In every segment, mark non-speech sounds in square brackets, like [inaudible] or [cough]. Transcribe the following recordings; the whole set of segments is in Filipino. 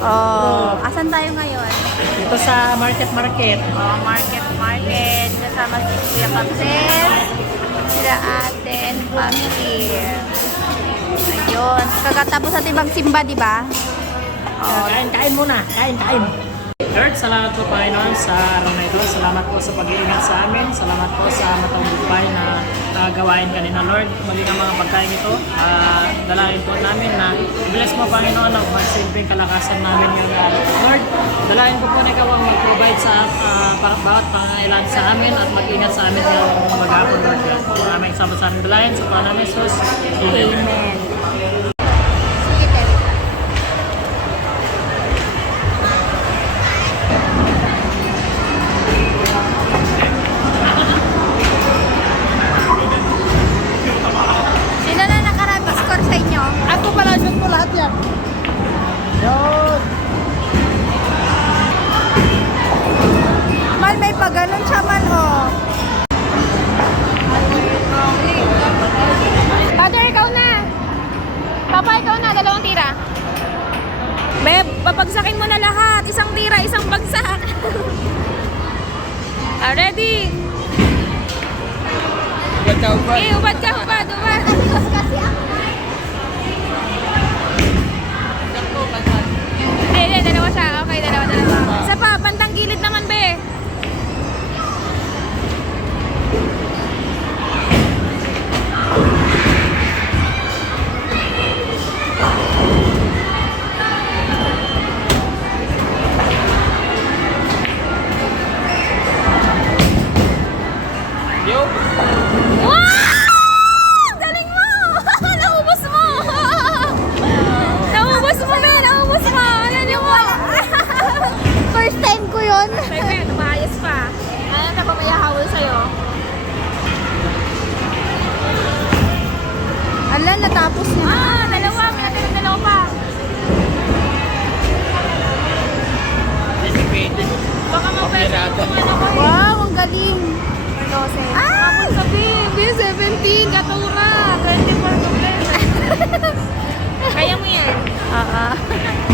Oh, asan tayo ngayon? Dito sa Market Market. Oh, market, market. Kasama si Kuya Kapses, sila ate and family. Ayun. Kakatapos natin magsimba, di ba? Oh. Kain, kain muna. Kain, kain. Lord, salamat po Panginoon sa araw na ito. Salamat po sa pag-iingat sa amin. Salamat po sa matagumpay na nagawain kanina, Lord. Mali ang mga pagkain ito. Uh, dalahin po namin na bless mo Panginoon ang magsilbing kalakasan namin ngayon araw. Lord, dalahin po po na ikaw ang mag-provide sa uh, bawat pangailan sa amin at mag-ingat sa amin ngayong maghapon, Lord. Maraming salamat sa aming dalahin. Sa pangalan ng Jesus. Amen. Mo lahat yan. Yun. Mal, may paganon siya man, oh. Father, ikaw na. Papa, ikaw na. Dalawang tira. Beb, papagsakin mo na lahat. Isang tira, isang bagsak. [laughs] ah, ready? Eh, ubad ka, ubad, ubad. Hindi, Yo. Wow! Galing mo! [laughs] Naubos mo! [laughs] Naubos mo na! Naubos mo! Ano niyo mo? First time ko yun. Pwede, tumayos pa. Ano na pa may hawal sa'yo? Ala, natapos niya. Ah, dalawa. May natira dalawa pa. Baka mapwede ko. Wow, ang galing. 12. Ah! Sabihin, hindi 17, katura. 24 kompleto. [laughs] Kaya mo yan. Oo. Uh -uh.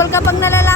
Habol ka pang nalala